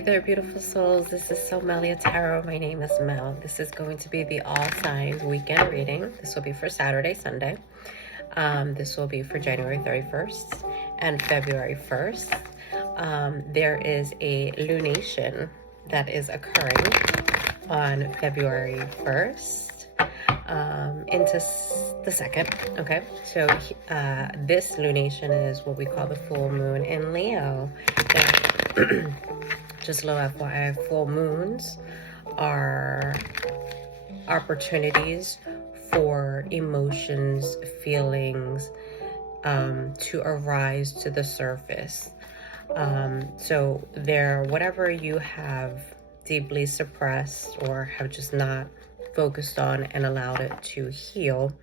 Hey there, beautiful souls. This is Somalia Tarot. My name is Mel. This is going to be the All Signs weekend reading. This will be for Saturday, Sunday. This will be for January 31st and February 1st. There is a lunation that is occurring on February 1st into the 2nd. Okay, so this lunation is what we call the full moon in Leo. Now, just low FYI, full moons are opportunities for emotions, feelings to arise to the surface. So whatever you have deeply suppressed or have just not focused on and allowed it to heal,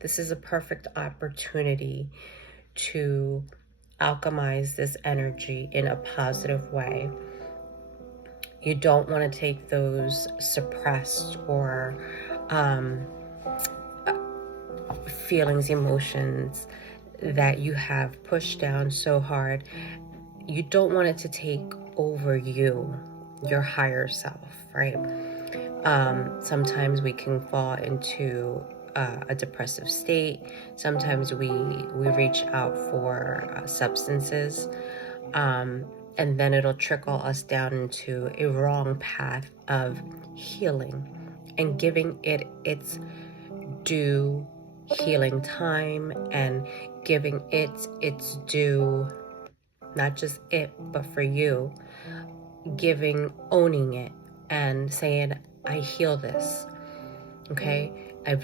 this is a perfect opportunity to alchemize this energy in a positive way. You don't want to take those suppressed or feelings, emotions that you have pushed down so hard. You don't want it to take over you, your higher self, right? Sometimes we can fall into a depressive state. Sometimes we reach out for substances. And then it'll trickle us down into a wrong path of healing and giving it its due healing time and giving it its due, not just it, but for you, owning it and saying, I heal this, okay?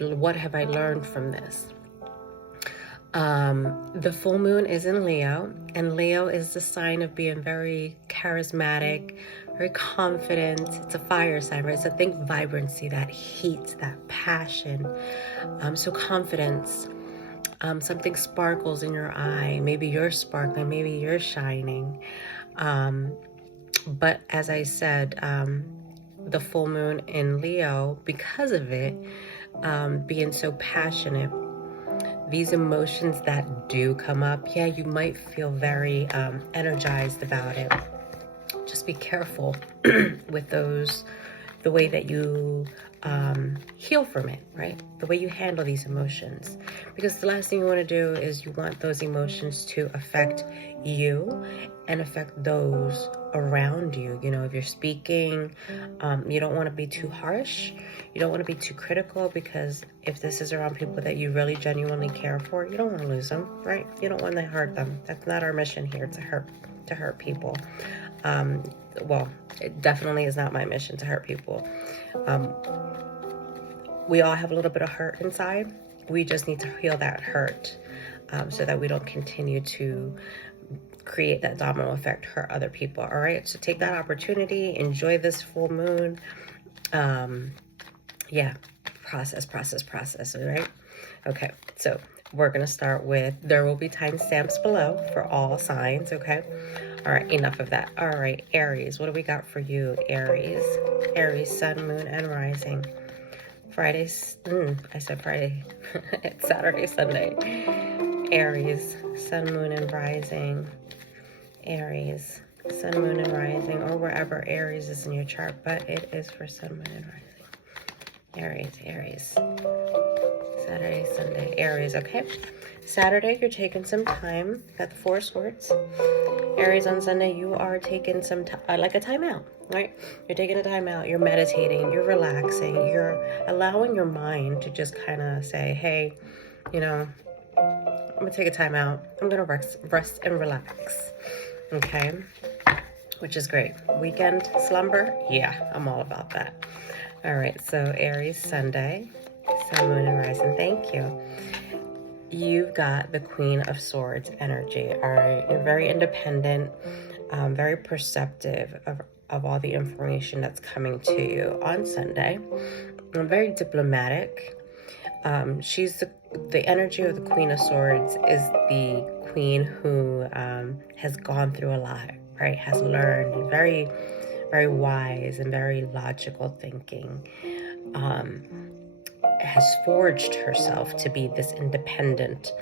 What have I learned from this? The full moon is in Leo, and Leo is the sign of being very charismatic, very confident. It's a fire sign, right? So think vibrancy, that heat, that passion. So confidence. Something sparkles in your eye. Maybe you're sparkling, maybe you're shining. But as I said, the full moon in Leo, because of it, being so passionate, these emotions that do come up, yeah, you might feel very energized about it. Just be careful with the way that you heal from it, right? The way you handle these emotions. Because the last thing you want to do is you want those emotions to affect you and affect those around you. You know, if you're speaking, you don't want to be too harsh. You don't want to be too critical, because if this is around people that you really genuinely care for, you don't want to lose them, right? You don't want to hurt them. That's not our mission here, to hurt people. Well, it definitely is not my mission to hurt people. We all have a little bit of hurt inside. We just need to heal that hurt so that we don't continue to create that domino effect, hurt other people. All right, so take that opportunity, enjoy this full moon. Yeah, process, all right? Okay, so we're gonna start with, there will be timestamps below for all signs, okay? All right, enough of that. All right, Aries, what do we got for you, Aries? Aries, sun, moon, and rising. Fridays, I said Friday. It's Saturday, Sunday. Aries, sun, moon, and rising. Aries, sun, moon, and rising, or wherever Aries is in your chart, but it is for sun, moon, and rising. Aries. Saturday, Sunday, Aries, okay? Saturday, you're taking some time. Got the Four of Swords. Aries, on Sunday, you are taking some like a timeout, right? You're taking a timeout. You're meditating. You're relaxing. You're allowing your mind to just kind of say, hey, you know, I'm gonna take a timeout. I'm gonna rest and relax, okay? Which is great. Weekend slumber, yeah, I'm all about that. All right, so Aries, Sunday, sun, moon, and rising. Thank you. You've got the Queen of Swords energy, all right? You're very independent, very perceptive of all the information that's coming to you on Sunday. Very diplomatic. She's the energy of the Queen of Swords is the queen who has gone through a lot, right? Has learned, very, very wise and very logical thinking. Has forged herself to be this independent,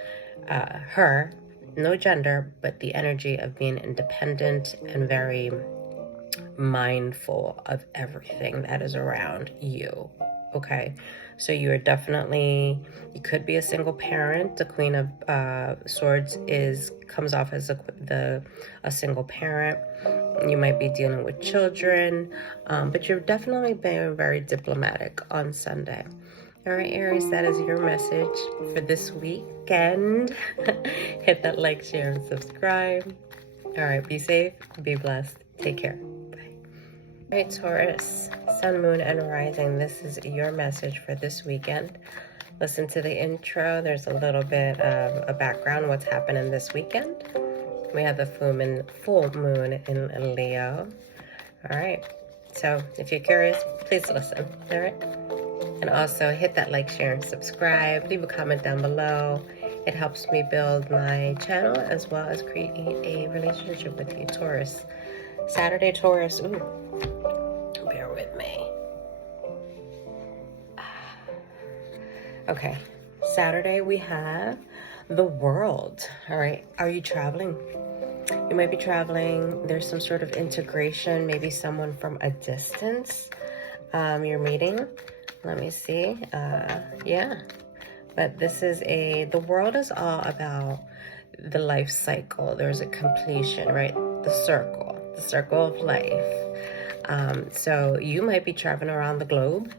her, no gender, but the energy of being independent and very mindful of everything that is around you. Okay, so you are definitely, you could be a single parent. The Queen of Swords comes off as a single parent. You might be dealing with children, but you're definitely being very diplomatic on Sunday. All right, Aries, that is your message for this weekend. Hit that like, share, and subscribe. All right, be safe, be blessed. Take care. Bye. All right, Taurus, Sun, Moon, and Rising. This is your message for this weekend. Listen to the intro. There's a little bit of a background, what's happening this weekend. We have the full moon in Leo. All right, so if you're curious, please listen. All right. And also hit that like, share, and subscribe. Leave a comment down below. It helps me build my channel as well as create a relationship with you, Taurus. Saturday, Taurus. Ooh, bear with me. Okay, Saturday we have the World. All right, are you traveling? You might be traveling. There's some sort of integration, maybe someone from a distance you're meeting. Let me see. Yeah, but this is the world is all about the life cycle. There's a completion, right? The circle of life. So you might be traveling around the globe.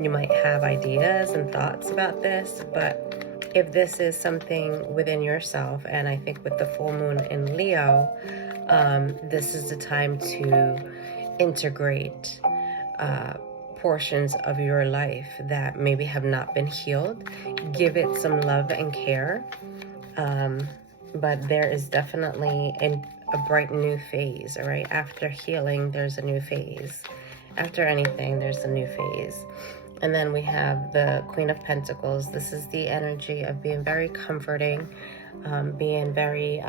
You might have ideas and thoughts about this, but if this is something within yourself, and I think with the full moon in Leo, this is the time to integrate portions of your life that maybe have not been healed. Give it some love and care. But there is definitely a bright new phase, all right? After healing, there's a new phase. After anything, there's a new phase. And then we have the Queen of Pentacles. This is the energy of being very comforting, being very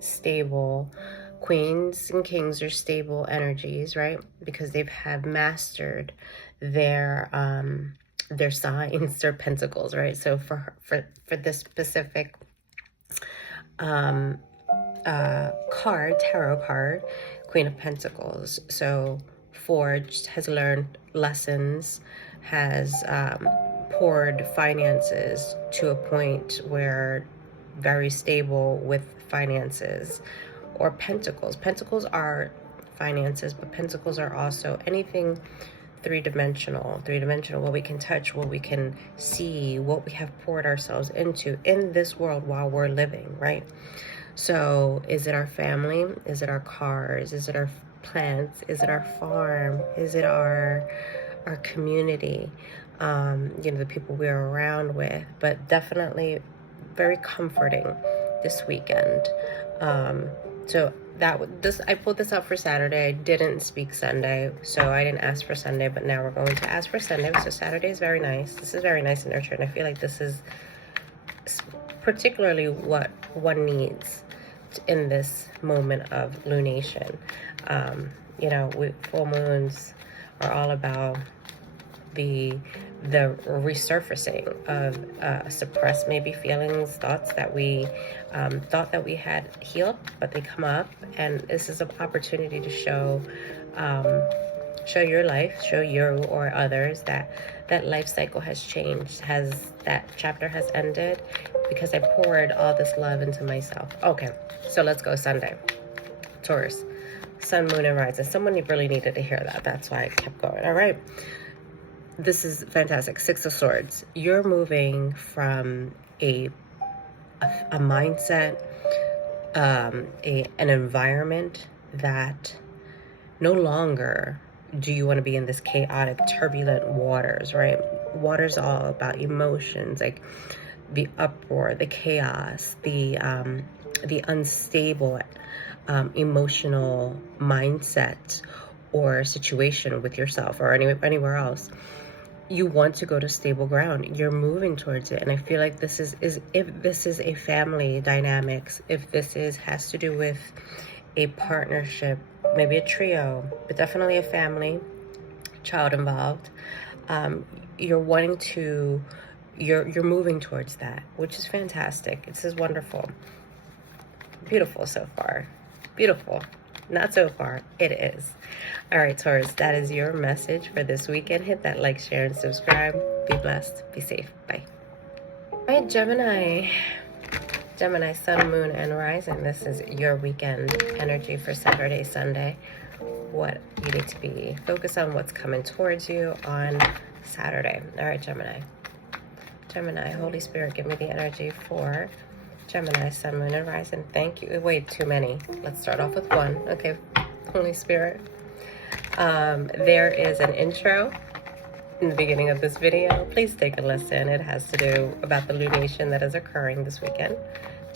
stable. Queens and kings are stable energies, right? Because have mastered their signs, their pentacles, right? So for this specific tarot card, Queen of Pentacles. So forged, has learned lessons, has poured finances to a point where very stable with finances. Or pentacles. Pentacles are finances, but pentacles are also anything three-dimensional, what we can touch, what we can see, what we have poured ourselves into in this world while we're living, right? So is it our family? Is it our cars? Is it our plants? Is it our farm? Is it our community? The people we're around with, but definitely very comforting this weekend. So I pulled this up for Saturday. I didn't speak Sunday, so I didn't ask for Sunday, but now we're going to ask for Sunday. So Saturday is very nice. This is very nice and nurturing. I feel like this is particularly what one needs in this moment of lunation. Full moons are all about the resurfacing of suppressed maybe feelings, thoughts that we thought that we had healed, but they come up, and this is an opportunity to show your life, show you or others that life cycle has changed, that chapter has ended, because I poured all this love into myself. Okay, so let's go Sunday. Taurus, Sun, Moon, and Rising. Someone really needed to hear that. That's why I kept going. All right. This is fantastic. Six of Swords. You're moving from a mindset, an environment that no longer do you want to be in this chaotic, turbulent waters, right? Water's all about emotions, like the uproar, the chaos, the unstable emotional mindset or situation with yourself or anywhere else. You want to go to stable ground. You're moving towards it. And I feel like this is if this is a family dynamics, if this has to do with a partnership, maybe a trio, but definitely a family, child involved, you're moving towards that, which is fantastic. This is wonderful. Beautiful so far. Beautiful. Not so far. It is. All right, Taurus, that is your message for this weekend. Hit that like, share, and subscribe. Be blessed. Be safe. Bye. All right, Gemini. Gemini, Sun, Moon, and Rising. This is your weekend energy for Saturday, Sunday. What you need to be focused on, what's coming towards you on Saturday. All right, Gemini. Gemini, Holy Spirit, give me the energy for Gemini, Sun, Moon, and Rising. Thank you. Wait, too many. Let's start off with one. Okay, Holy Spirit. There is an intro in the beginning of this video. Please take a listen. It has to do about the lunation that is occurring this weekend.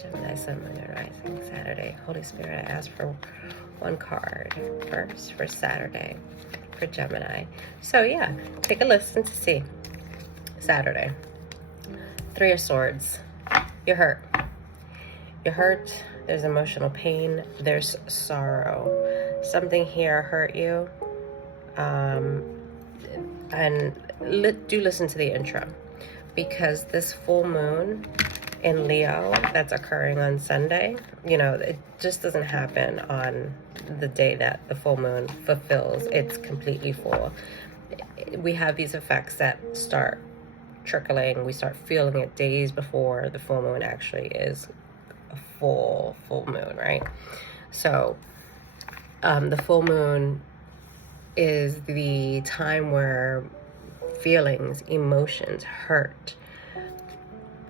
Gemini, Sun, Moon, and Rising, Saturday. Holy Spirit, I ask for one card first for Saturday for Gemini. So yeah, take a listen to see. Saturday. Three of Swords. You're hurt. You're hurt. There's emotional pain. There's sorrow. Something here hurt you. And do listen to the intro, because this full moon in Leo that's occurring on Sunday, you know, it just doesn't happen on the day that the full moon fulfills its completely full. We have these effects that start trickling. We start feeling it days before the full moon actually is a full moon, right? So the full moon is the time where feelings, emotions, hurt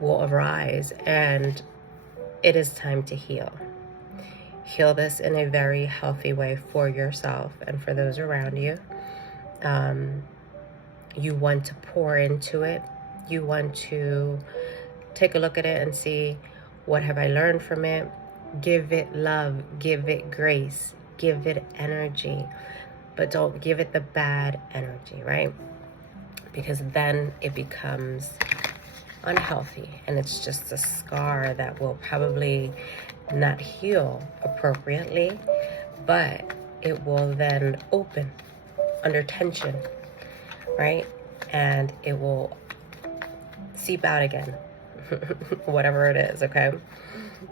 will arise, and it is time to heal. Heal this in a very healthy way for yourself and for those around you. You want to pour into it. You want to take a look at it and see, what have I learned from it? Give it love, give it grace, give it energy, but don't give it the bad energy, right? Because then it becomes unhealthy, and it's just a scar that will probably not heal appropriately, but it will then open under tension, right? And it will seep out again, whatever it is, okay?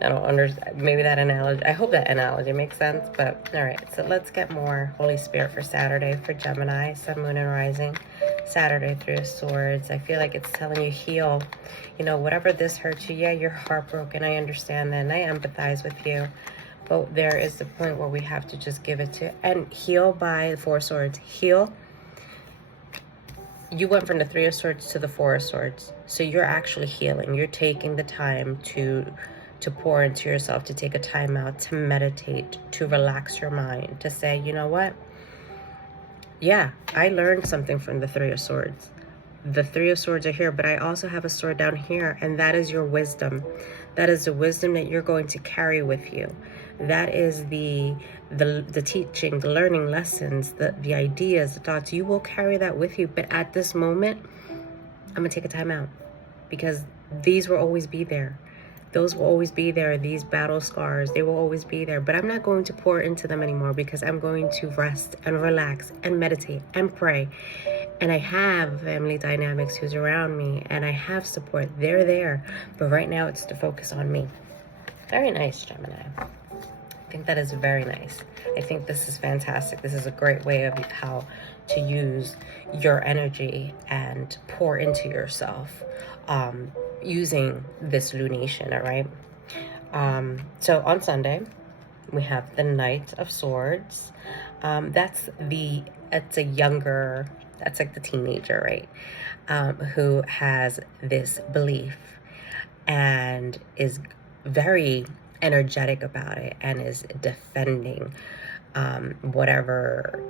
I don't understand, maybe that analogy, I hope that analogy makes sense, but all right, so let's get more Holy Spirit for Saturday for Gemini, Sun, Moon, and Rising. Saturday, Three of Swords. I feel like it's telling you heal. You know, whatever this hurts you, yeah, you're heartbroken. I understand that, and I empathize with you. But there is the point where we have to just give it to, and heal by the Four of Swords. Heal. You went from the Three of Swords to the Four of Swords. So you're actually healing. You're taking the time to pour into yourself, to take a time out, to meditate, to relax your mind, to say, you know what? Yeah, I learned something from the Three of Swords. The Three of Swords are here, but I also have a sword down here, and that is your wisdom. That is the wisdom that you're going to carry with you. That is the teaching, the learning lessons, the ideas, the thoughts. You will carry that with you, but at this moment, I'm going to take a time out, because these will always be there. Those will always be there. These battle scars, they will always be there. But I'm not going to pour into them anymore, because I'm going to rest and relax and meditate and pray. And I have family dynamics who's around me, and I have support. They're there. But right now it's to focus on me. Very nice, Gemini. I think that is very nice. I think this is fantastic. This is a great way of how to use your energy and pour into yourself. Using this lunation, all right? So on Sunday, we have the Knight of Swords. That's a younger, that's like the teenager, right? Who has this belief and is very energetic about it, and is defending whatever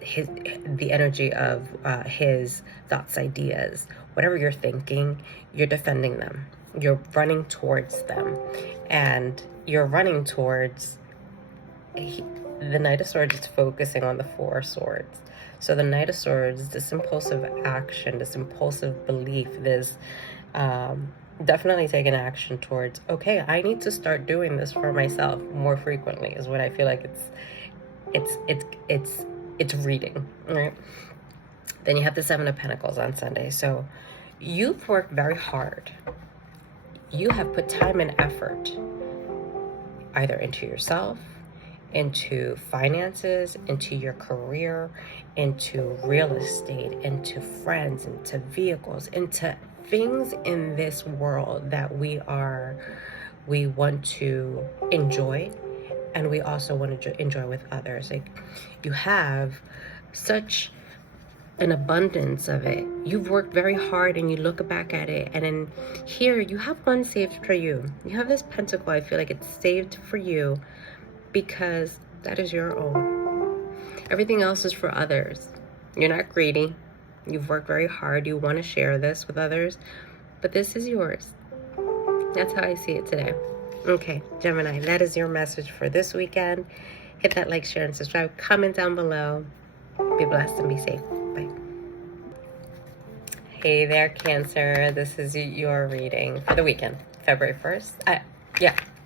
the energy of his thoughts, ideas, whatever you're thinking, you're defending them. You're running towards them, and you're running towards the Knight of Swords is focusing on the Four of Swords. So the Knight of Swords, this impulsive action, this impulsive belief, this definitely taking action towards, okay, I need to start doing this for myself more frequently, is what I feel like it's reading, right? Then you have the Seven of Pentacles on Sunday. So you've worked very hard. You have put time and effort either into yourself, into finances, into your career, into real estate, into friends, into vehicles, into things in this world that we want to enjoy, and we also want to enjoy with others. Like, you have such an abundance of it. You've worked very hard and you look back at it, and then here you have one saved for you. You have this pentacle. I feel like it's saved for you because that is your own. Everything else is for others. You're not greedy. You've worked very hard. You want to share this with others, but this is yours. That's how I see it today. Okay, Gemini, that is your message for this weekend. Hit that like, share, and subscribe. Comment down below. Be blessed and be safe. Bye. Hey there, Cancer. This is your reading for the weekend, February 1st.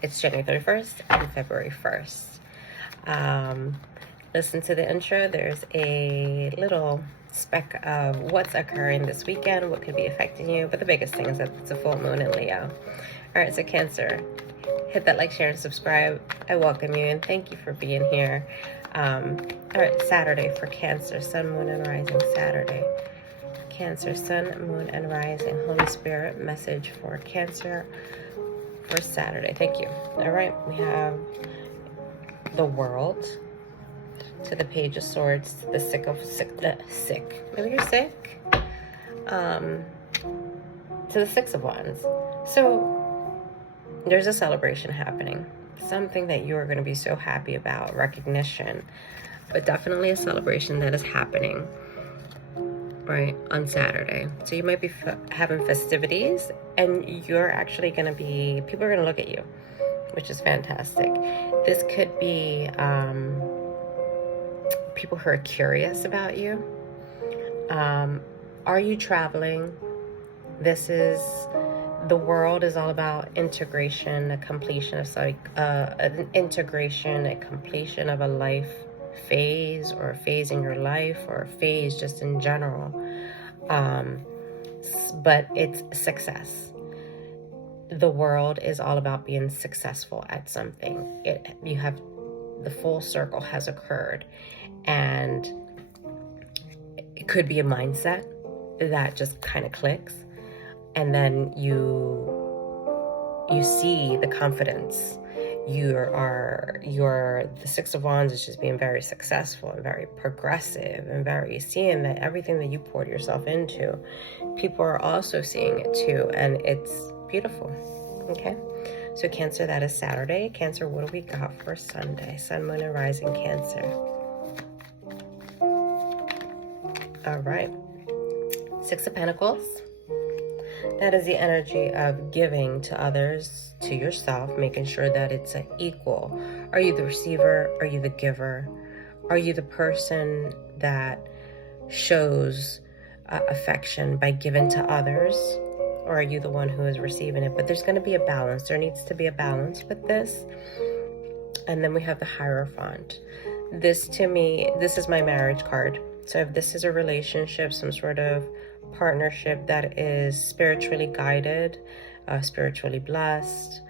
It's January 31st and February 1st. Listen to the intro. There's a little speck of what's occurring this weekend, what could be affecting you. But the biggest thing is that it's a full moon in Leo. All right, so Cancer, hit that like, share, and subscribe. I welcome you and thank you for being here. All right, Saturday for Cancer, Sun, Moon, and Rising. Saturday, Cancer, Sun, Moon, and Rising. Holy Spirit, message for Cancer for Saturday. Thank you. All right, we have the World, to the Page of Swords, to the sick. Maybe you're sick. To the Six of Wands. So there's a celebration happening. Something that you are going to be so happy about, recognition, but definitely a celebration that is happening, right, on Saturday. So you might be having festivities, and you're actually going to be, people are going to look at you, which is fantastic. This could be people who are curious about you. Are you traveling? This is, the World is all about integration, a completion of an integration, a completion of a life phase, or a phase in your life, or a phase just in general. But it's success. The World is all about being successful at something. You have, the full circle has occurred, and it could be a mindset that just kind of clicks, and then you see the confidence. The Six of Wands is just being very successful and very progressive, and very seeing that everything that you poured yourself into, people are also seeing it too, and it's beautiful. Okay, so Cancer, that is Saturday. Cancer, what do we got for Sunday? Sun, Moon, and Rising, Cancer. All right, Six of Pentacles. That is the energy of giving to others, to yourself, making sure that it's an equal. Are you the receiver? Are you the giver? Are you the person that shows affection by giving to others? Or are you the one who is receiving it? But there's going to be a balance. There needs to be a balance with this. And then we have the Hierophant. This, to me, this is my marriage card. So if this is a relationship, some sort of partnership that is spiritually guided, spiritually blessed,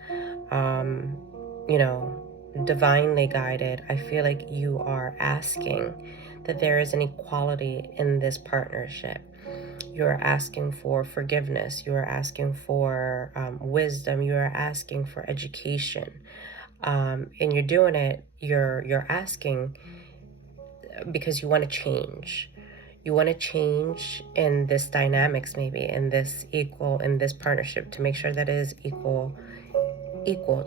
divinely guided, I feel like you are asking that there is an equality in this partnership. You're asking for forgiveness. You are asking for wisdom. You are asking for education, and you're doing it. You're asking because you want to change. You want to change in this dynamics, maybe in this partnership, to make sure that it is equal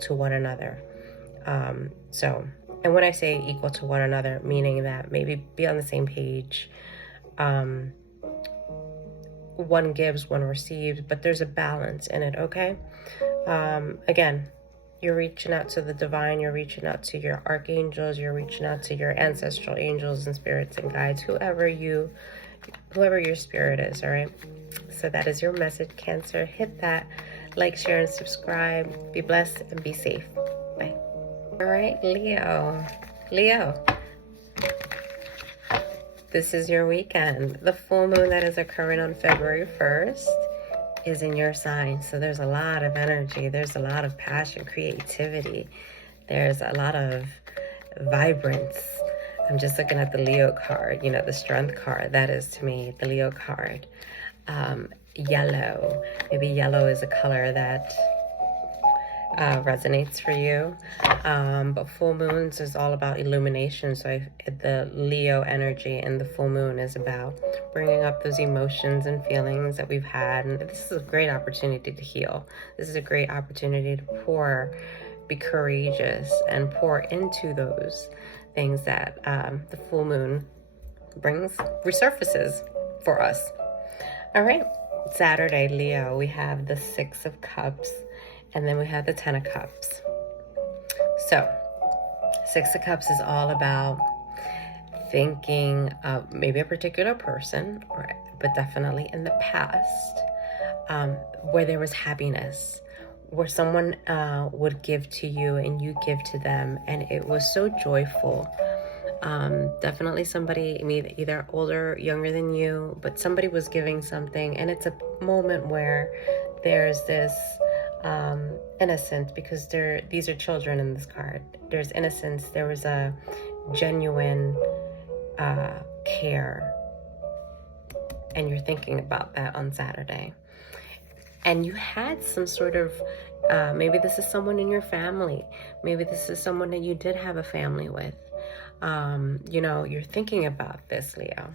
to one another. And when I say equal to one another, meaning that maybe be on the same page. One gives, one receives, but there's a balance in it, okay? Again, you're reaching out to the divine, you're reaching out to your archangels, you're reaching out to your ancestral angels and spirits and guides, whoever your spirit is, all right? So that is your message, Cancer. Hit that like, share, and subscribe. Be blessed and be safe. Bye. All right, Leo. This is your weekend. The full moon that is occurring on February 1st is in your sign. So there's a lot of energy. There's a lot of passion, creativity. There's a lot of vibrance. I'm just looking at the Leo card, you know, the strength card. That is to me the Leo card. Yellow. Maybe yellow is a color that resonates for you. But full moons is all about illumination. So the Leo energy and the full moon is about bringing up those emotions and feelings that we've had. And this is a great opportunity to heal. This is a great opportunity to be courageous and pour into those things that the full moon resurfaces for us. All right, Saturday, Leo, we have the 6 of Cups, and then we have the 10 of Cups. So 6 of Cups is all about thinking of maybe a particular person, but definitely in the past, where there was happiness, where someone would give to you and you give to them, and it was so joyful. Definitely somebody, either older, younger than you, but somebody was giving something, and it's a moment where there's this innocence, because these are children in this card. There's innocence. There was a genuine care, and you're thinking about that on Saturday. And you had some sort of maybe this is someone in your family, maybe this is someone that you did have a family with. You know, you're thinking about this, Leo.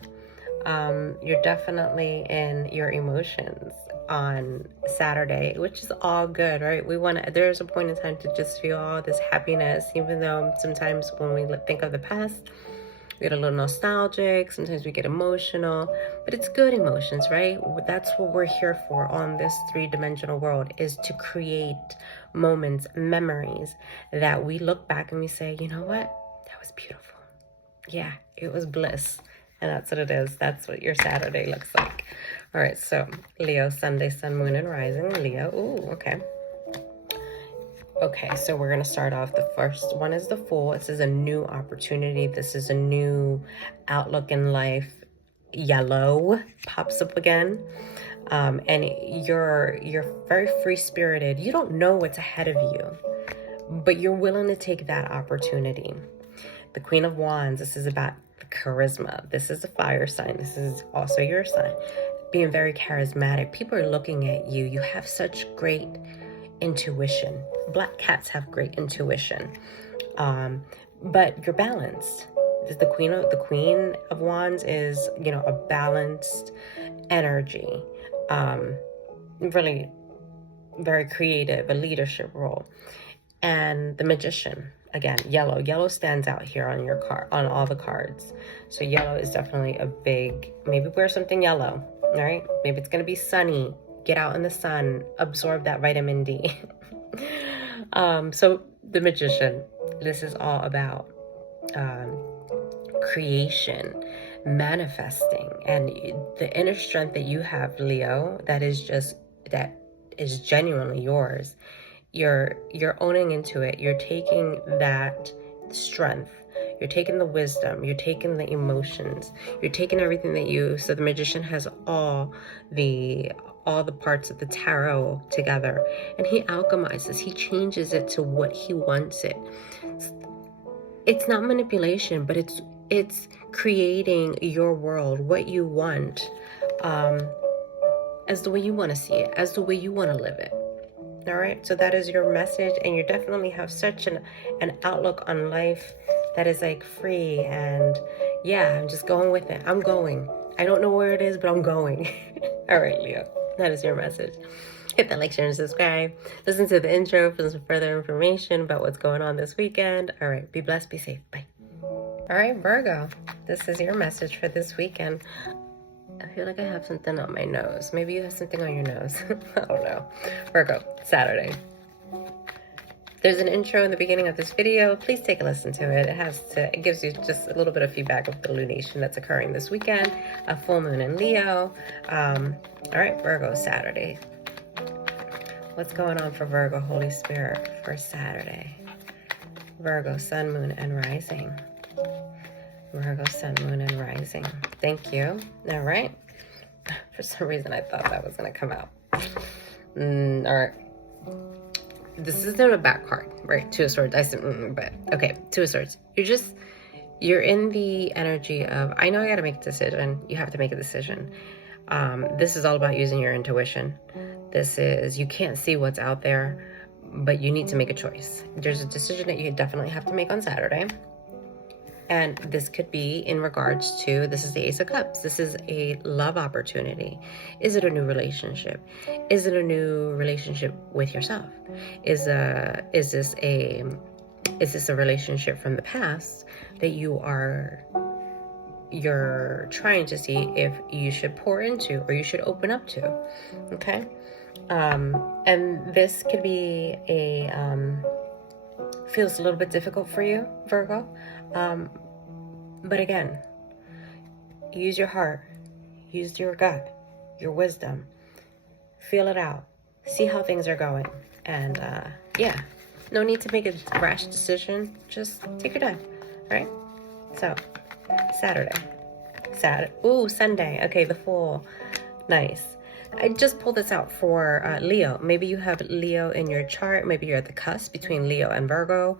You're definitely in your emotions on Saturday, which is all good, right? There's a point in time to just feel all this happiness, even though sometimes when we think of the past, we get a little nostalgic, sometimes we get emotional, but it's good emotions, right? That's what we're here for on this 3-dimensional world, is to create moments, memories that we look back and we say, you know what? That was beautiful. Yeah, it was bliss. And that's what it is. That's what your Saturday looks like. All right, so Leo, Sunday, Sun, Moon, and Rising. Leo, ooh, okay. Okay, so we're going to start off. The first one is the Fool. This is a new opportunity. This is a new outlook in life. Yellow pops up again. And you're very free-spirited. You don't know what's ahead of you, but you're willing to take that opportunity. The Queen of Wands, this is about charisma. This is a fire sign. This is also your sign. Being very charismatic. People are looking at you. You have such great intuition. Black cats have great intuition. But you're balanced. The Queen of Wands is, you know, a balanced energy. Really very creative, a leadership role. And the Magician. Again, yellow. Yellow stands out here on your card, on all the cards. So yellow is definitely a big, maybe wear something yellow, all right? Maybe it's going to be sunny. Get out in the sun. Absorb that vitamin D. So the Magician, this is all about creation, manifesting, and the inner strength that you have, Leo, that is genuinely yours. You're owning into it. You're taking that strength. You're taking the wisdom. You're taking the emotions. You're taking everything so the Magician has all the parts of the tarot together, and he alchemizes. He changes it to what he wants it. It's not manipulation, but it's creating your world, what you want, as the way you want to see it, as the way you want to live it. All right, so that is your message, and you definitely have such an outlook on life that is like free, and yeah, I'm just going with it. I'm going. I don't know where it is, but I'm going. All right, Leo, that is your message. Hit that like, share, and subscribe. Listen to the intro for some further information about what's going on this weekend. All right, be blessed, be safe, bye. All right, Virgo, this is your message for this weekend. I feel like I have something on my nose. Maybe you have something on your nose. I don't know. Virgo, Saturday. There's an intro in the beginning of this video. Please take a listen to it. It gives you just a little bit of feedback of the lunation that's occurring this weekend. A full moon in Leo. All right, Virgo, Saturday. What's going on for Virgo, Holy Spirit, for Saturday? Virgo, Sun, Moon, and Rising. Virgo, Sun, Moon, and Rising. Thank you. All right. For some reason, I thought that was going to come out. All right. this isn't a bad card, right? Two of Swords. I said, but okay, Two of Swords. You're in the energy of, I know I got to make a decision. You have to make a decision. This is all about using your intuition. This is, you can't see what's out there, but you need to make a choice. There's a decision that you definitely have to make on Saturday. And this could be in regards to, this is the Ace of Cups. This is a love opportunity. Is it a new relationship? Is it a new relationship with yourself? Is this a relationship from the past that you're trying to see if you should pour into or you should open up to? Okay. And this could be feels a little bit difficult for you, Virgo. But again, use your heart, use your gut, your wisdom, feel it out, see how things are going. And yeah, no need to make a rash decision. Just take your time, all right? So, Sunday. Okay, the Fool. Nice. I just pulled this out for Leo. Maybe you have Leo in your chart. Maybe you're at the cusp between Leo and Virgo.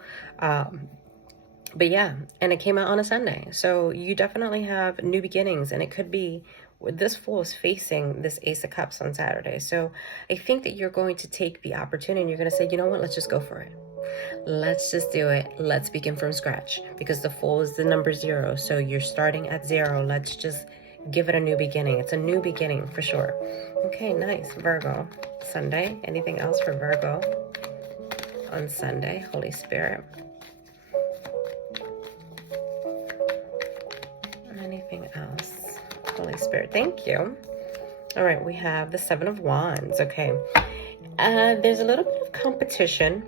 But yeah, and it came out on a Sunday. So you definitely have new beginnings. And it could be, this Fool is facing this Ace of Cups on Saturday. So I think that you're going to take the opportunity and you're going to say, you know what, let's just go for it. Let's just do it. Let's begin from scratch. Because the Fool is the number 0. So you're starting at 0. Let's just give it a new beginning. It's a new beginning for sure. Okay, nice. Virgo, Sunday. Anything else for Virgo on Sunday? Holy Spirit. Anything else? Holy Spirit, thank you. All right, we have the 7 of Wands. Okay. There's a little bit of competition,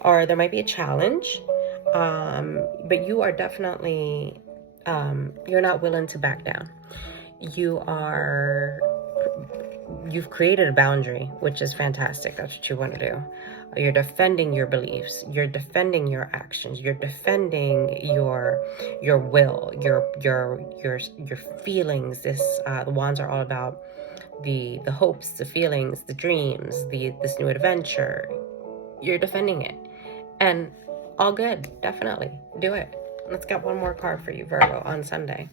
or there might be a challenge, but you are definitely, you're not willing to back down. You've created a boundary, which is fantastic. That's what you want to do. You're defending your beliefs. You're defending your actions. You're defending your will, your feelings. The Wands are all about the hopes, the feelings, the dreams, this new adventure. You're defending it, and all good. Definitely do it. Let's get one more card for you, Virgo, on Sunday.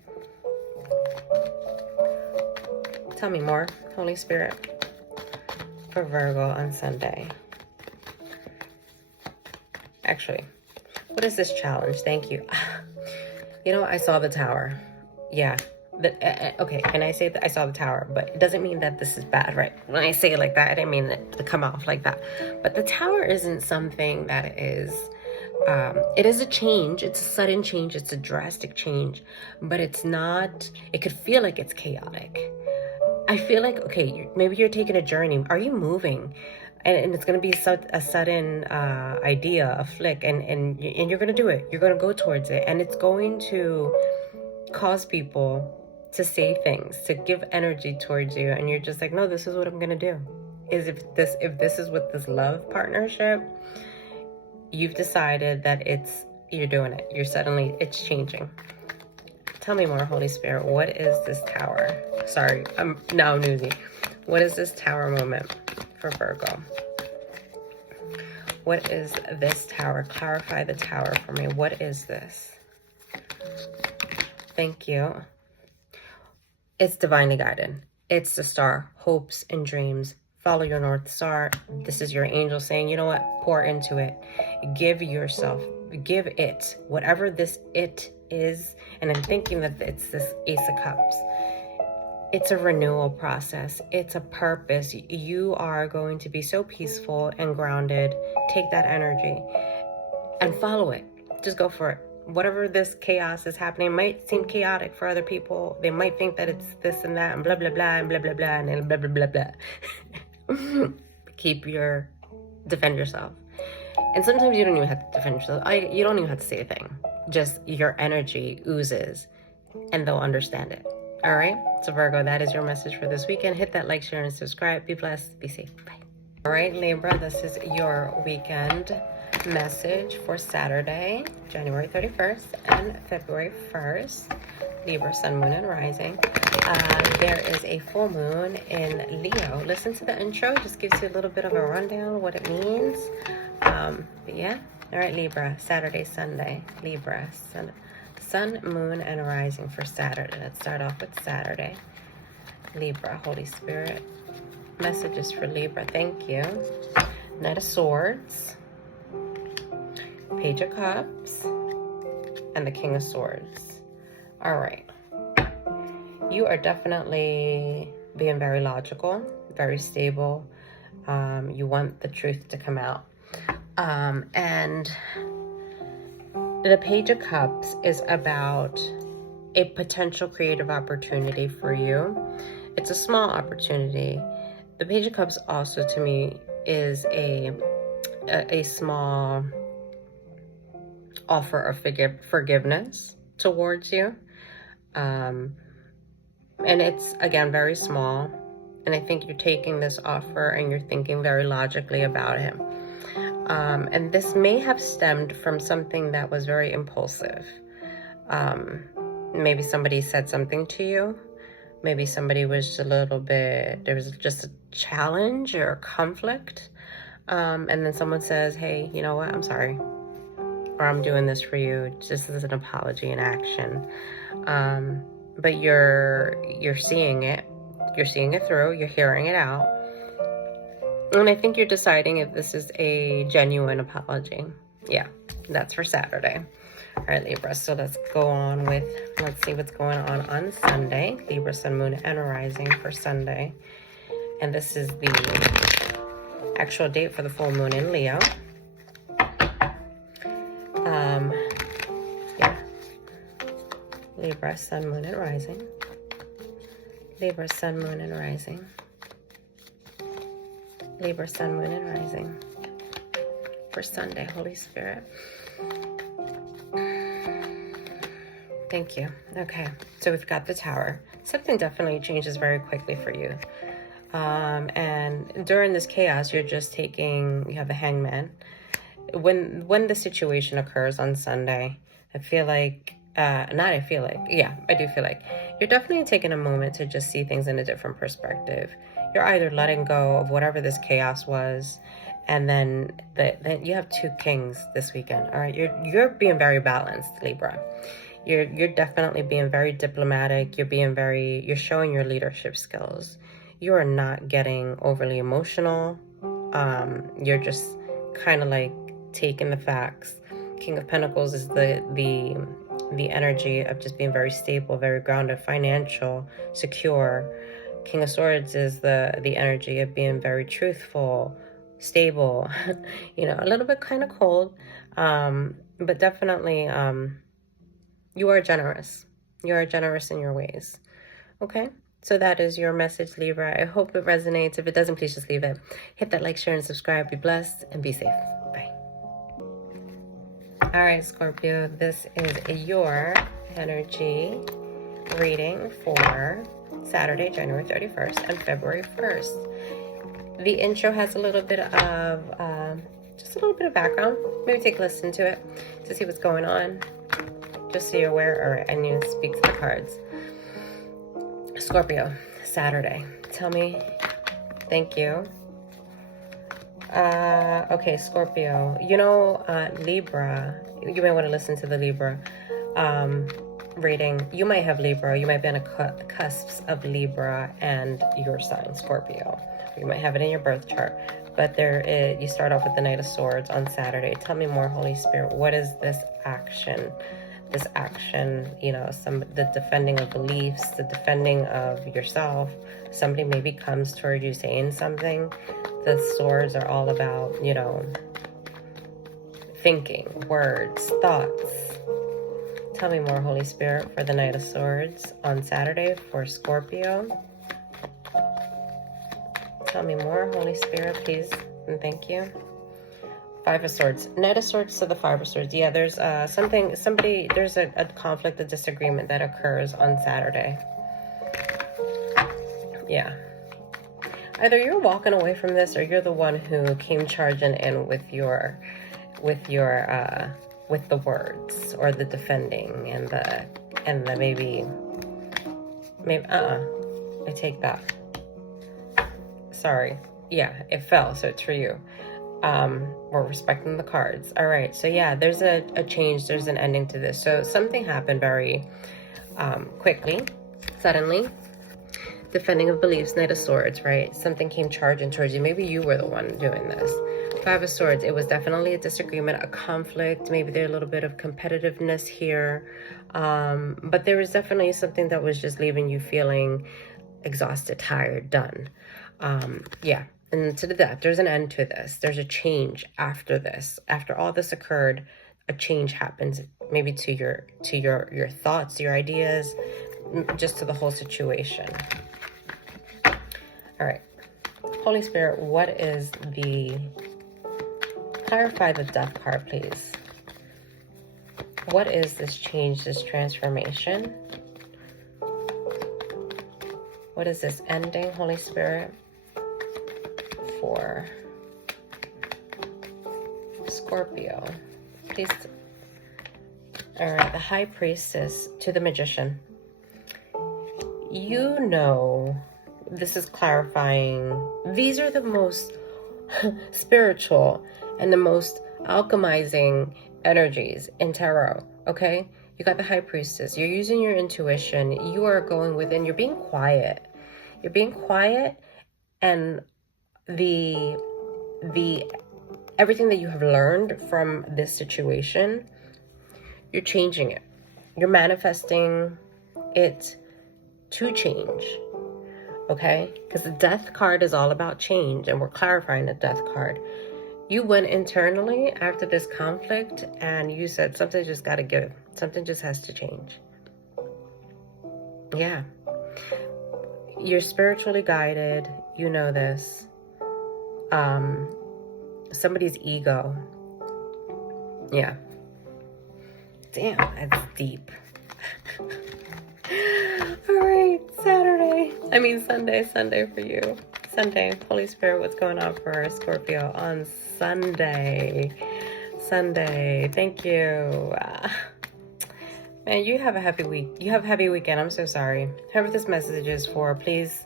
Tell me more, Holy Spirit, for Virgo on Sunday. Actually, what is this challenge? Thank you. You know, I saw the Tower. Yeah. Okay, and I say that I saw the Tower, but it doesn't mean that this is bad, right? When I say it like that, I didn't mean it to come off like that. But the Tower isn't something that is... it is a change. It's a sudden change. It's a drastic change. But it's not... It could feel like it's chaotic. I feel like, okay, maybe you're taking a journey. Are you moving? And it's going to be a sudden idea, a flick, and you're going to do it. You're going to go towards it. And it's going to cause people to say things, to give energy towards you. And you're just like, no, this is what I'm going to do. If this is with this love partnership, you've decided that you're doing it. It's changing. Tell me more, Holy Spirit. What is this Tower? Sorry, I'm now newsy. What is this Tower moment for Virgo? What is this Tower? Clarify the Tower for me. What is this? Thank you. It's divinely guided. It's the star. Hopes and dreams. Follow your North Star. This is your angel saying, you know what? Pour into it. Give yourself. Give it. Whatever this it is. And I'm thinking that it's this Ace of Cups. It's a renewal process. It's a purpose. You are going to be so peaceful and grounded. Take that energy and follow it. Just go for it. Whatever this chaos is happening might seem chaotic for other people. They might think that it's this and that and blah, blah, blah, and blah, blah, blah, and blah, blah, blah, blah. Defend yourself. And sometimes you don't even have to defend yourself. You don't even have to say a thing. Just your energy oozes and they'll understand it. All right. So Virgo, that is your message for this weekend. Hit that like, share, and subscribe. Be blessed. Be safe. Bye. All right, Libra, this is your weekend message for Saturday, January 31st and February 1st. Libra, Sun, Moon, and Rising. There is a full moon in Leo. Listen to the intro. It just gives you a little bit of a rundown what it means. Yeah. All right, Libra, Saturday, Sunday. Libra, sun, moon, and rising for Saturday. Let's start off with Saturday. Libra, Holy Spirit. Messages for Libra. Thank you. Knight of Swords. Page of Cups. And the King of Swords. All right. You are definitely being very logical, very stable. You want the truth to come out. And the Page of Cups is about a potential creative opportunity for you. It's a small opportunity. The Page of Cups also, to me, is a small offer of forgiveness towards you. And it's, again, very small. And I think you're taking this offer and you're thinking very logically about him. And this may have stemmed from something that was very impulsive. Maybe somebody said something to you. Maybe somebody was a little bit, there was just a challenge or a conflict. And then someone says, hey, you know what? I'm sorry. Or I'm doing this for you just as an apology in action. But you're seeing it. You're seeing it through. You're hearing it out. And I think you're deciding if this is a genuine apology. Yeah, that's for Saturday. All right, Libra. So let's go on with, let's see what's going on Sunday. Libra, Sun, Moon, and Rising for Sunday. And this is the actual date for the full moon in Leo. Yeah. Libra, Sun, Moon, and Rising. Libra, Sun, Moon, and Rising. Libra, Sun, Moon, and Rising for Sunday, Holy Spirit. Thank you. Okay, so we've got the Tower. Something definitely changes very quickly for you. And during this chaos, you're just taking, you have the Hangman. When the situation occurs on Sunday, I feel like, I do feel like you're definitely taking a moment to just see things in a different perspective. You're either letting go of whatever this chaos was, and then you have two kings this weekend. All right, you're being very balanced, Libra. You're definitely being very diplomatic. You're showing your leadership skills. You are not getting overly emotional. You're just kind of like taking the facts. King of Pentacles is the energy of just being very stable, very grounded, financial, secure. King of Swords is the energy of being very truthful, stable, a little bit kind of cold, but definitely you are generous. You are generous in your ways. Okay? So that is your message, Libra. I hope it resonates. If it doesn't, please just leave it. Hit that like, share, and subscribe. Be blessed and be safe. Bye. All right, Scorpio, this is your energy reading for Saturday, January 31st and February 1st. The intro has a little bit of, just a little bit of background. Maybe take a listen to it to see what's going on. Just so you're aware. All right, I need to speak to the cards. Scorpio, Saturday. Tell me. Thank you. Okay, Scorpio. Libra. You may want to listen to the Libra reading. You might have Libra. You might be on a cusp of Libra and your sign, Scorpio. You might have it in your birth chart. But you start off with the Knight of Swords on Saturday. Tell me more, Holy Spirit. What is this action? The defending of beliefs, the defending of yourself. Somebody maybe comes toward you saying something. The swords are all about, thinking, words, thoughts. Tell me more, Holy Spirit, for the Knight of Swords on Saturday for Scorpio. Tell me more, Holy Spirit, please, and thank you. Five of Swords. Knight of Swords to the Five of Swords. Yeah, there's there's a conflict, a disagreement that occurs on Saturday. Yeah. Either you're walking away from this or you're the one who came charging in with the words or the defending and the maybe I take that. Sorry. Yeah, it fell, so it's for you. We're respecting the cards. All right. So yeah, there's a change. There's an ending to this. So something happened very quickly, suddenly. Defending of beliefs, Knight of Swords, right? Something came charging towards you. Maybe you were the one doing this. Five of Swords. It was definitely a disagreement, a conflict. Maybe there's a little bit of competitiveness here. But there was definitely something that was just leaving you feeling exhausted, tired, done. Yeah. And to the death, there's an end to this. There's a change after this. After all this occurred, a change happens, maybe to your thoughts, your ideas, just to the whole situation. All right. Holy Spirit, what is the... Clarify the death card, please. What is this change, this transformation? What is this ending, Holy Spirit, for Scorpio? Please. All right, the High Priestess to the Magician. You know, this is clarifying. These are the most spiritual and the most alchemizing energies in tarot, okay? You got the High Priestess. You're using your intuition. You are going within. You're being quiet. You're being quiet, and the everything that you have learned from this situation, you're changing it. You're manifesting it to change, okay? Because the Death card is all about change, and we're clarifying the Death card. You went internally after this conflict and you said something just got to give. Something just has to change. Yeah. You're spiritually guided. You know this. Somebody's ego. Yeah. Damn, that's deep. All right, Sunday for you. Sunday, Holy Spirit, what's going on for Scorpio on Sunday? Thank you. Man, you have a happy week. You have a happy weekend. I'm so sorry. Whoever this message is for, please,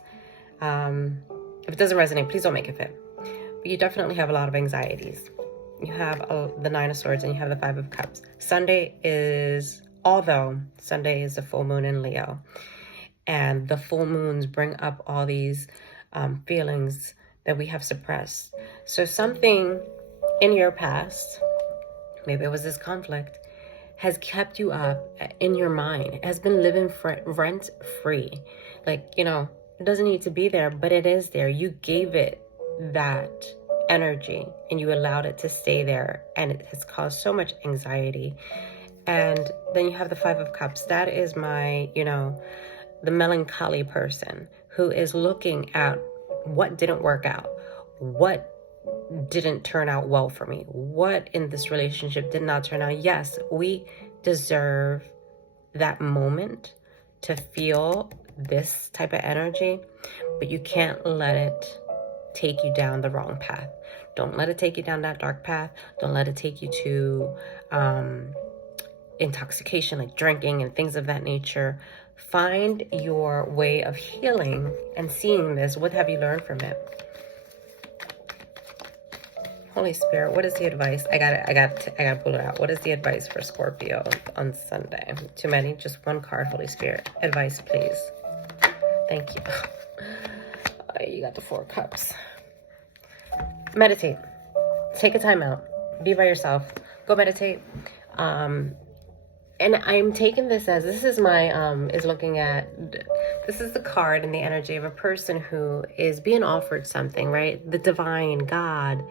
if it doesn't resonate, please don't make it fit. But you definitely have a lot of anxieties. You have the Nine of Swords and you have the Five of Cups. Although Sunday is the full moon in Leo, and the full moons bring up all these feelings that we have suppressed. So something in your past, maybe it was this conflict, has kept you up in your mind, has been living rent free. Like, you know, it doesn't need to be there, but it is there. You gave it that energy and you allowed it to stay there, and it has caused so much anxiety. And then you have the Five of Cups. That is my, you know, the melancholy person who is looking at what didn't work out, what didn't turn out well for me, what in this relationship did not turn out. Yes, we deserve that moment to feel this type of energy, but you can't let it take you down the wrong path. Don't let it take you down that dark path. Don't let it take you to intoxication, like drinking and things of that nature. Find your way of healing and seeing this. What have you learned from it? Holy Spirit, what is the advice? I got to pull it out. What is the advice for Scorpio on Sunday? Too many, just one card. Holy Spirit, advice, please. Thank you. You got the Four of Cups. Meditate. Take a time out. Be by yourself. Go meditate. And I'm taking this as, this is my, this is the card and the energy of a person who is being offered something, right? The divine, God,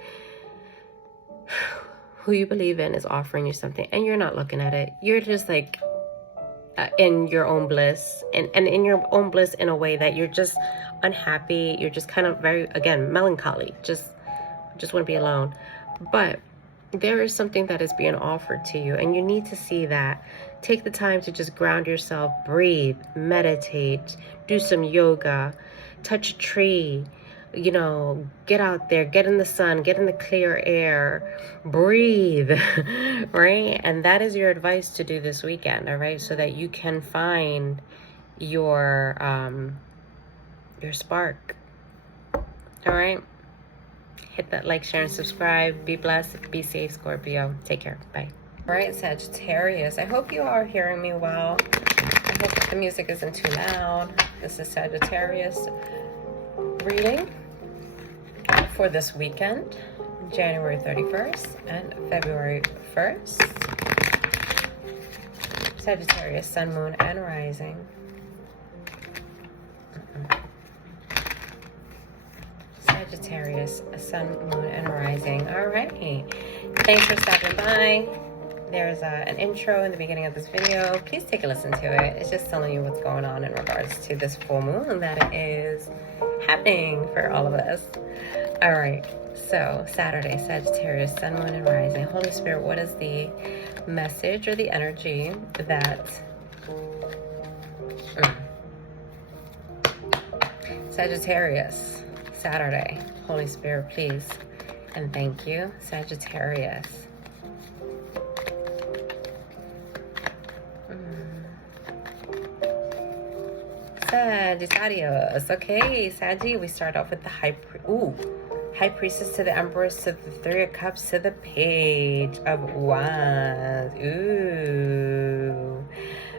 who you believe in, is offering you something, and you're not looking at it. You're just like in your own bliss, and in your own bliss in a way that you're just unhappy. You're just kind of very, again, melancholy. Just want to be alone. But there is something that is being offered to you, and you need to see that. Take the time to just ground yourself, breathe, meditate, do some yoga, touch a tree, you know, get out there, get in the sun, get in the clear air, breathe, right? And that is your advice to do this weekend, all right? So that you can find your spark, all right? Hit that like, share, and subscribe. Be blessed. Be safe, Scorpio. Take care. Bye. All right, Sagittarius. I hope you are hearing me well. I hope that the music isn't too loud. This is Sagittarius reading for this weekend, January 31st and February 1st. Sagittarius, Sun, Moon, and Rising. Sagittarius, Sun, Moon, and Rising. All right. Thanks for stopping by. There's an intro in the beginning of this video. Please take a listen to it. It's just telling you what's going on in regards to this full moon that is happening for all of us. All right. So Saturday, Sagittarius, Sun, Moon, and Rising. Holy Spirit, what is the message or the energy that Sagittarius, Saturday? Holy Spirit, please and thank you. Sagittarius. Sagittarius. Okay, Saggy, we start off with the High Priestess to the Empress to the Three of Cups to the Page of Wands. Ooh,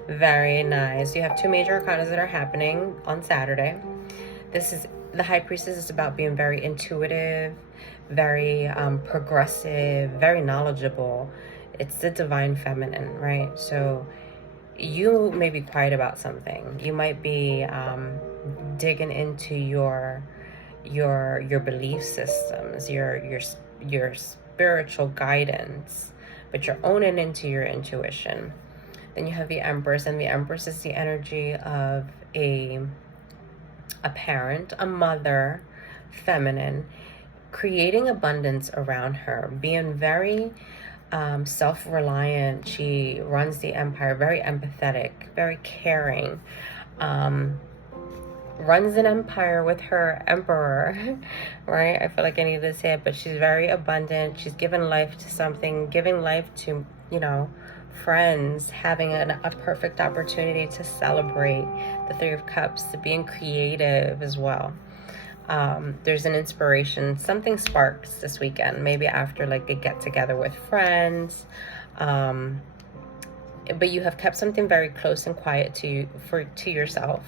very nice. You have two major arcanas that are happening on Saturday. This is the High Priestess is about being very intuitive, very progressive, very knowledgeable. It's the divine feminine, right? So you may be quiet about something. You might be digging into your belief systems, your spiritual guidance, but you're owning into your intuition. Then you have the Empress, and the Empress is the energy of a parent, a mother, feminine, creating abundance around her, being very self-reliant. She runs the empire, very empathetic, very caring, runs an empire with her emperor, right? I feel like I need to say it, but she's very abundant. She's given life to something, giving life to, friends, having a perfect opportunity to celebrate the Three of Cups, to being creative as well. There's an inspiration, something sparks this weekend, maybe after like a get together with friends, but you have kept something very close and quiet to yourself,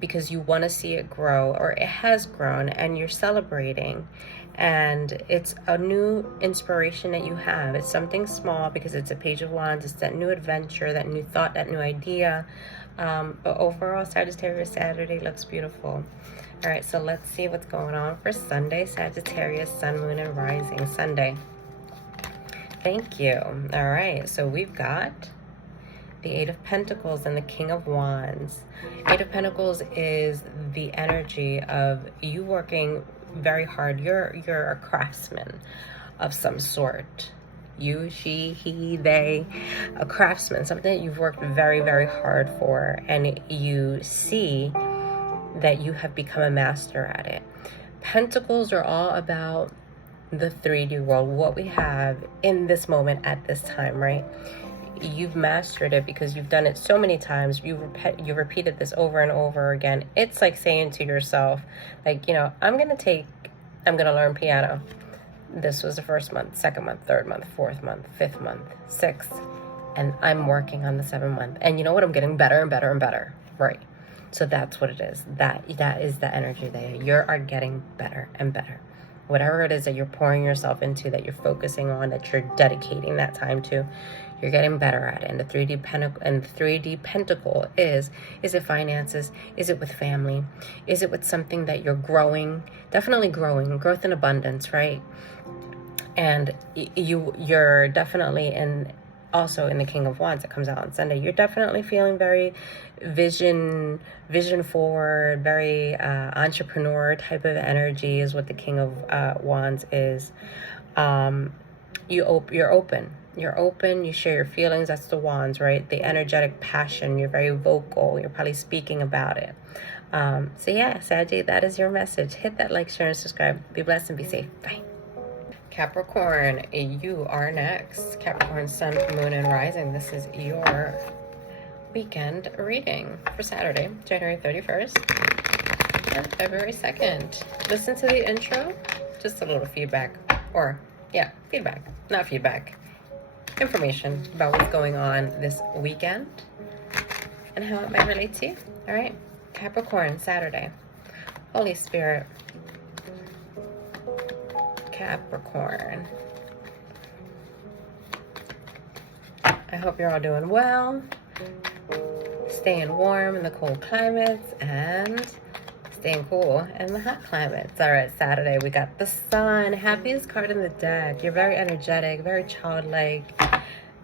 because you want to see it grow, or it has grown, and you're celebrating, and it's a new inspiration that you have. It's something small because it's a Page of Wands. It's that new adventure, that new thought, that new idea, but overall, Sagittarius, Saturday looks beautiful. All right, so let's see what's going on for Sunday. Sagittarius, Sun, Moon, and Rising. Sunday. Thank you. All right, so we've got the Eight of Pentacles and the King of Wands. Eight of Pentacles is the energy of you working very hard. You're a craftsman of some sort. You, she, he, they, a craftsman, something that you've worked very, very hard for, and you see that you have become a master at it. Pentacles are all about the 3D world, what we have in this moment at this time, right? You've mastered it because you've done it so many times. You repeated this over and over again. It's like saying to yourself, like, I'm gonna learn piano. This was the first month, second month, third month, fourth month, fifth month, sixth, and I'm working on the 7th month. And you know what? I'm getting better and better and better, right? So that's what it is. That is the energy there. You are getting better and better. Whatever it is that you're pouring yourself into, that you're focusing on, that you're dedicating that time to, you're getting better at it. And the 3D pentacle is it finances? Is it with family? Is it with something that you're growing? Definitely growing, growth and abundance, right? And you're definitely also in the King of Wands that comes out on Sunday. You're definitely feeling very vision forward, very entrepreneur type of energy is what the King of Wands is. You're open. You're open. You share your feelings. That's the Wands, right? The energetic passion. You're very vocal. You're probably speaking about it. So yeah, Saggy, that is your message. Hit that like, share, and subscribe. Be blessed and be safe. Bye. Capricorn, you are next. Capricorn, Sun, Moon, and Rising. This is your weekend reading for Saturday, January 31st and February 2nd. Listen to the intro just a little feedback, or yeah, feedback, not feedback, information about what's going on this weekend and how it might relate to you. All right, Capricorn, Saturday. Holy Spirit, Capricorn. I hope you're all doing well, staying warm in the cold climates and staying cool in the hot climates. All right, Saturday, we got the Sun, happiest card in the deck. You're very energetic, very childlike,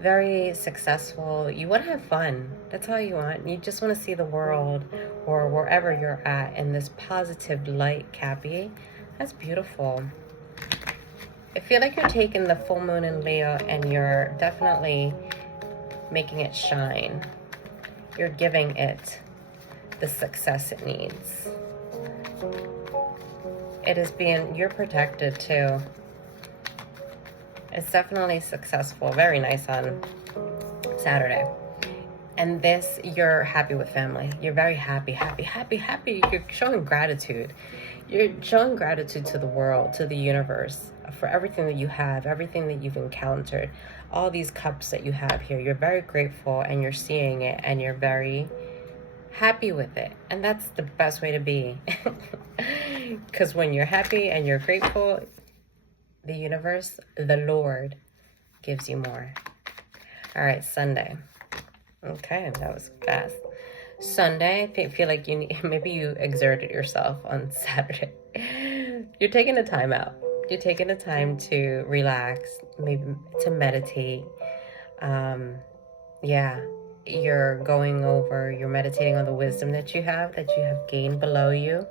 very successful. You want to have fun. That's all you want. You just want to see the world or wherever you're at in this positive light, Cappy. That's beautiful. I feel like you're taking the full moon in Leo and you're definitely making it shine. You're giving it the success it needs. It is being, you're protected too. It's definitely successful. Very nice on Saturday. And this, you're happy with family. You're very happy, happy, happy, happy. You're showing gratitude. You're showing gratitude to the world, to the universe, for everything that you have, everything that you've encountered, all these cups that you have here. You're very grateful and you're seeing it and you're very happy with it. And that's the best way to be. Because when you're happy and you're grateful, the universe, the Lord, gives you more. All right, Sunday. Okay, that was fast. Sunday, I feel like you need, maybe you exerted yourself on Saturday. You're taking a time out. You're taking the time to relax, maybe to meditate. Yeah, you're meditating on the wisdom that you have gained below you,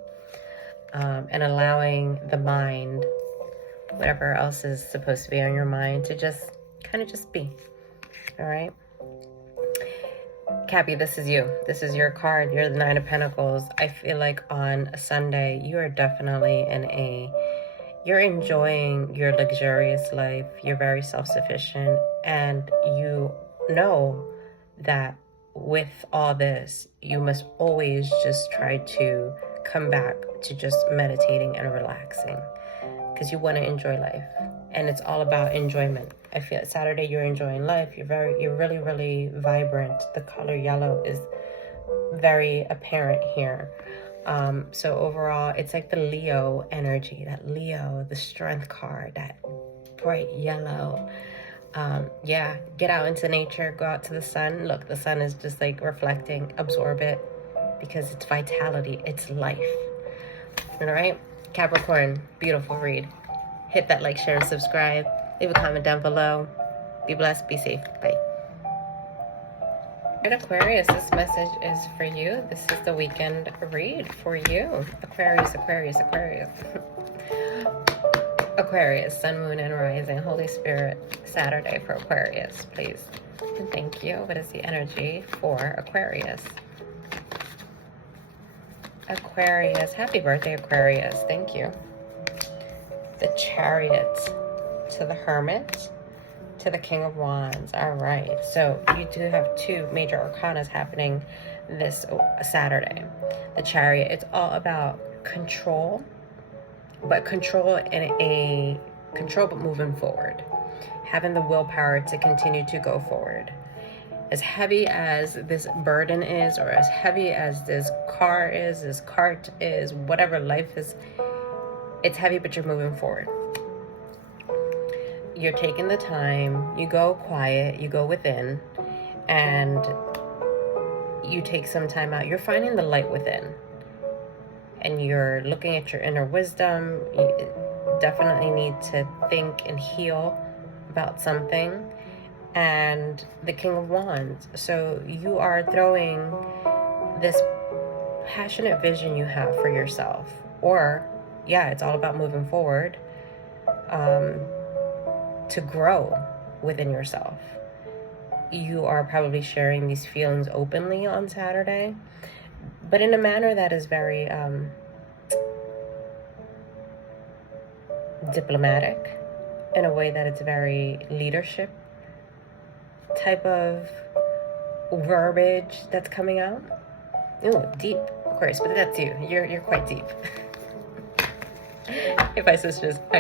and allowing the mind, whatever else is supposed to be on your mind, to just kind of just be. All right. Cappy, this is you. This is your card. You're the Nine of Pentacles. I feel like on a Sunday, you are definitely you're enjoying your luxurious life. You're very self-sufficient. And you know that with all this, you must always just try to come back to just meditating and relaxing. Because you want to enjoy life. And it's all about enjoyment. I feel Saturday you're enjoying life. You're really, really vibrant. The color yellow is very apparent here. So overall, it's like the Leo energy, that Leo, the strength card, that bright yellow. Yeah, get out into nature, go out to the sun. Look, the sun is just like reflecting, absorb it, because it's vitality, it's life. All right, Capricorn, beautiful read. Hit that like, share, and subscribe. Leave a comment down below. Be blessed, be safe, bye. And Aquarius, this message is for you. This is the weekend read for you. Aquarius, Aquarius, Aquarius. Aquarius, Sun, Moon, and Rising. Holy Spirit, Saturday for Aquarius, please. And thank you. What is the energy for Aquarius? Aquarius, happy birthday, Aquarius. Thank you. The Chariot to the Hermit to the King of Wands. All right, so you do have two major arcanas happening this Saturday. The Chariot, it's all about control, but control but moving forward, having the willpower to continue to go forward. As heavy as this burden is, or as heavy as this car is, this cart is, whatever life is, it's heavy, but you're moving forward. You're taking the time, you go quiet, you go within, and you take some time out. You're finding the light within, and you're looking at your inner wisdom. You definitely need to think and heal about something. And the King of Wands. So you are throwing this passionate vision you have for yourself, or yeah, it's all about moving forward, to grow within yourself. You are probably sharing these feelings openly on Saturday, but in a manner that is very diplomatic, in a way that it's very leadership type of verbiage that's coming out. Ooh, deep, of course, but that's you. You're quite deep. If I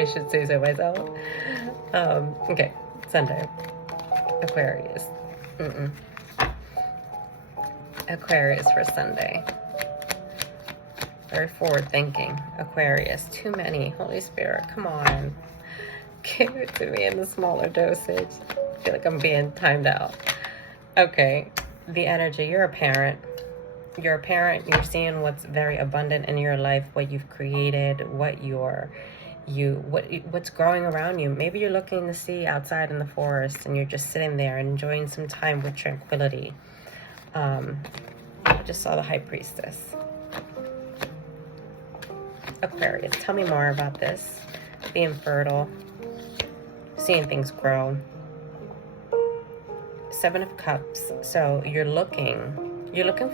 should say so myself. Okay, Sunday. Aquarius. Aquarius for Sunday. Very forward thinking. Aquarius. Too many. Holy Spirit, come on. Give it to me in a smaller dosage. I feel like I'm being timed out. Okay. The energy. You're a parent. You're a parent. You're seeing what's very abundant in your life, what you've created, what's growing around you. Maybe you're looking to see outside in the forest and you're just sitting there enjoying some time with tranquility. I just saw the High Priestess. Aquarius, tell me more about this. Being fertile, seeing things grow. Seven of Cups. So you're looking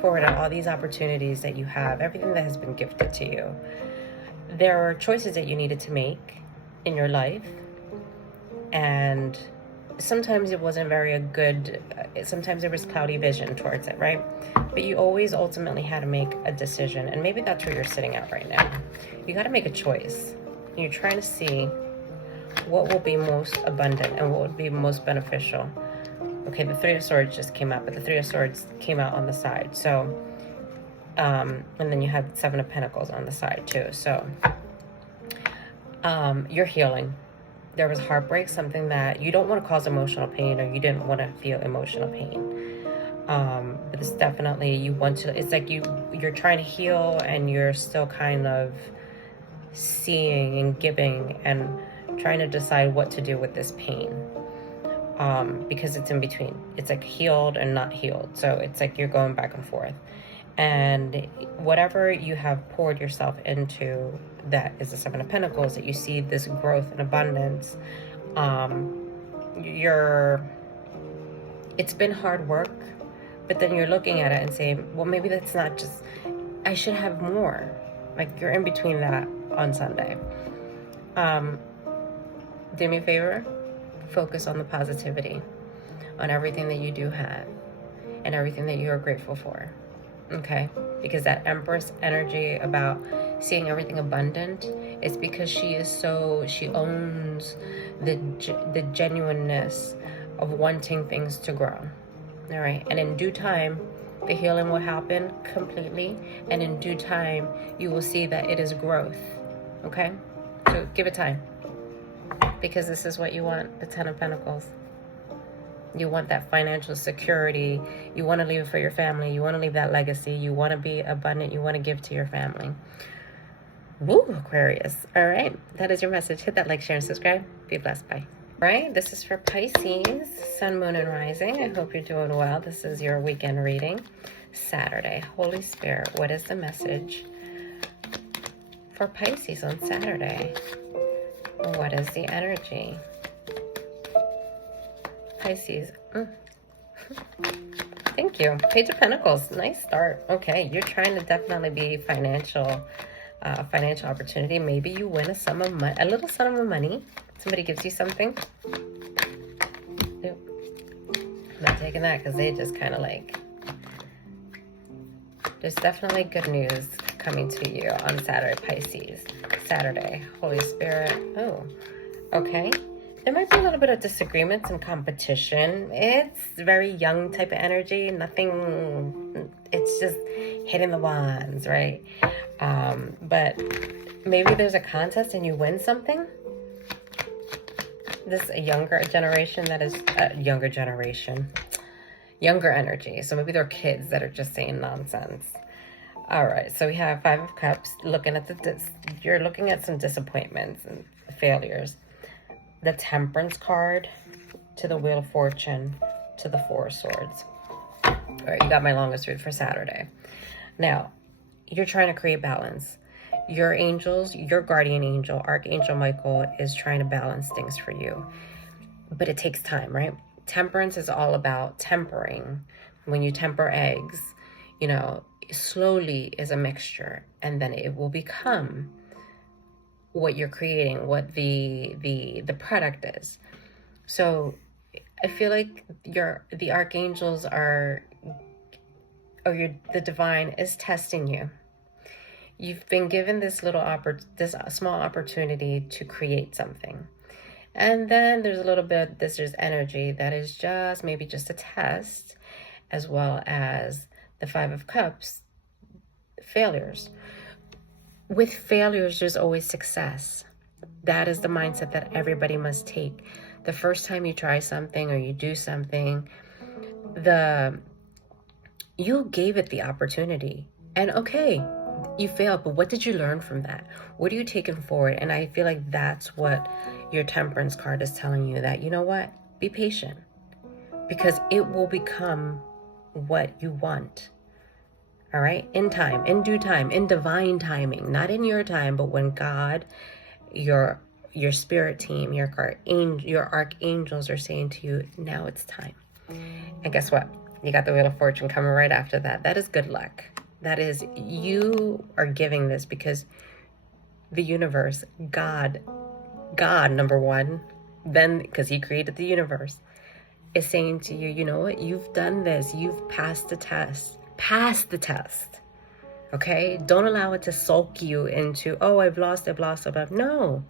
forward to all these opportunities that you have, everything that has been gifted to you. There are choices that you needed to make in your life, and sometimes it wasn't very good. Sometimes there was cloudy vision towards it, right? But you always ultimately had to make a decision, and maybe that's where you're sitting at right now. You got to make a choice. You're trying to see what will be most abundant and what would be most beneficial. Okay, the Three of Swords just came out, but the Three of Swords came out on the side. So, and then you had Seven of Pentacles on the side too. So, you're healing. There was heartbreak, something that you don't want to cause emotional pain, or you didn't want to feel emotional pain. But it's definitely, you want to, it's like you're trying to heal, and you're still kind of seeing and giving and trying to decide what to do with this pain. Because it's in between. It's like healed and not healed. So it's like you're going back and forth. And whatever you have poured yourself into, that is the Seven of Pentacles, that you see this growth and abundance. It's been hard work, but then you're looking at it and saying, well, maybe that's not just, I should have more. Like, you're in between that on Sunday. Do me a favor. Focus on the positivity, on everything that you do have and everything that you are grateful for. Okay? Because that Empress energy about seeing everything abundant is because she owns the genuineness of wanting things to grow. All right? And in due time, the healing will happen completely, and in due time, you will see that it is growth. Okay? So give it time. Because this is what you want, the Ten of Pentacles. You want that financial security. You want to leave it for your family. You want to leave that legacy. You want to be abundant. You want to give to your family. Woo, Aquarius. All right, that is your message. Hit that like, share, and subscribe. Be blessed. Bye. All right, this is for Pisces, Sun, Moon, and Rising. I hope you're doing well. This is your weekend reading. Saturday. Holy Spirit, what is the message for Pisces on Saturday? What is the energy? Pisces. Thank you. Page of Pentacles. Nice start. Okay, you're trying to definitely be financial opportunity. Maybe you win a sum of money, a little sum of money. Somebody gives you something. Nope. I'm not taking that because they just kind of like. There's definitely good news coming to you on Saturday, Pisces. Saturday, Holy Spirit. Oh, okay. There might be a little bit of disagreements and competition. It's very young type of energy. Nothing, it's just hitting the wands, right? But maybe there's a contest and you win something. This a younger generation that is younger energy. So maybe they're kids that are just saying nonsense. All right, so we have Five of Cups. You're looking at some disappointments and failures. The Temperance card to the Wheel of Fortune to the Four of Swords. All right, you got my longest read for Saturday. Now, you're trying to create balance. Your angels, your guardian angel, Archangel Michael, is trying to balance things for you. But it takes time, right? Temperance is all about tempering. When you temper eggs, you know, slowly is a mixture, and then it will become what you're creating, what the product is. So I feel like the archangels the divine is testing you. You've been given this this small opportunity to create something. And then there's a little bit, there's energy that is just maybe just a test, as well as the Five of Cups, failures. With failures, there's always success. That is the mindset that everybody must take. The first time you try something or you do something, you gave it the opportunity. And okay, you failed, but what did you learn from that? What are you taking forward? And I feel like that's what your Temperance card is telling you, that, you know what? Be patient, because it will become what you want. All right? In time, in due time, in divine timing, not in your time, but when God, your spirit team, your archangels are saying to you, now it's time. And guess what? You got the Wheel of Fortune coming right after that. That is good luck. That is, you are giving this because the universe, God, number one, then because he created the universe, is saying to you, you know what? You've done this. You've passed the test. Pass the test. Okay? Don't allow it to sulk you into, oh, I've lost. No.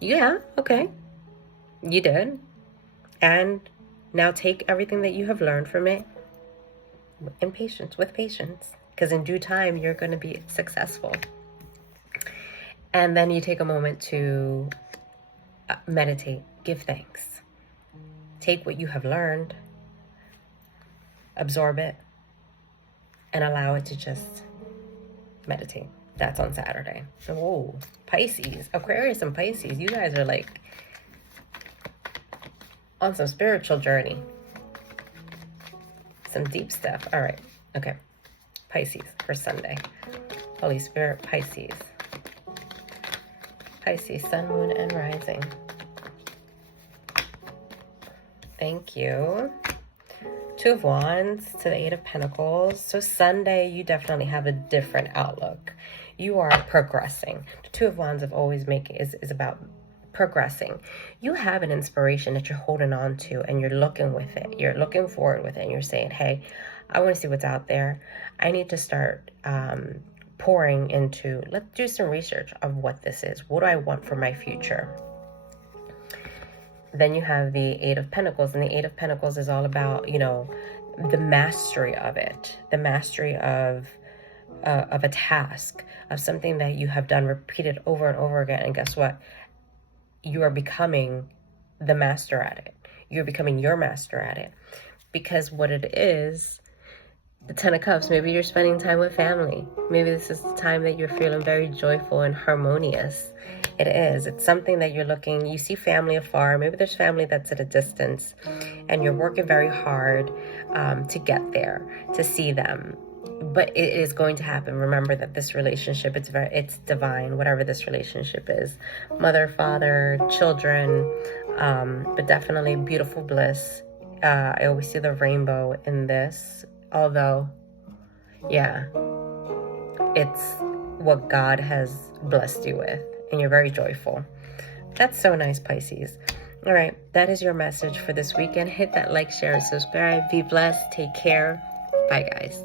Yeah, okay. You did. And now take everything that you have learned from it with patience. Because in due time, you're going to be successful. And then you take a moment to meditate, give thanks. Take what you have learned, absorb it, and allow it to just meditate. That's on Saturday. Oh, Pisces, Aquarius and Pisces, you guys are like on some spiritual journey. Some deep stuff. All right. Okay. Pisces for Sunday. Holy Spirit, Pisces. Pisces, Sun, Moon, and Rising. Thank you. Two of Wands to the Eight of Pentacles. So Sunday, you definitely have a different outlook. You are progressing. The Two of Wands have always is about progressing. You have an inspiration that you're holding on to, and you're looking with it. You're looking forward with it, and you're saying, hey, I want to see what's out there. I need to start pouring into, let's do some research of what this is. What do I want for my future? Then you have the Eight of Pentacles, and the Eight of Pentacles is all about, you know, the mastery of it, the mastery of a task, of something that you have done repeated over and over again. And guess what? You are becoming the master at it. You're becoming your master at it. Because what it is, the Ten of Cups, maybe you're spending time with family. Maybe this is the time that you're feeling very joyful and harmonious. It is. It's something that you see family afar. Maybe there's family that's at a distance, and you're working very hard to get there, to see them. But it is going to happen. Remember that this relationship, it's divine, whatever this relationship is. Mother, father, children, but definitely beautiful bliss. I always see the rainbow in this. Although, yeah, it's what God has blessed you with, and you're very joyful. That's so nice, Pisces. All right, that is your message for this weekend. Hit that like, share, and subscribe. Be blessed. Take care. Bye, guys.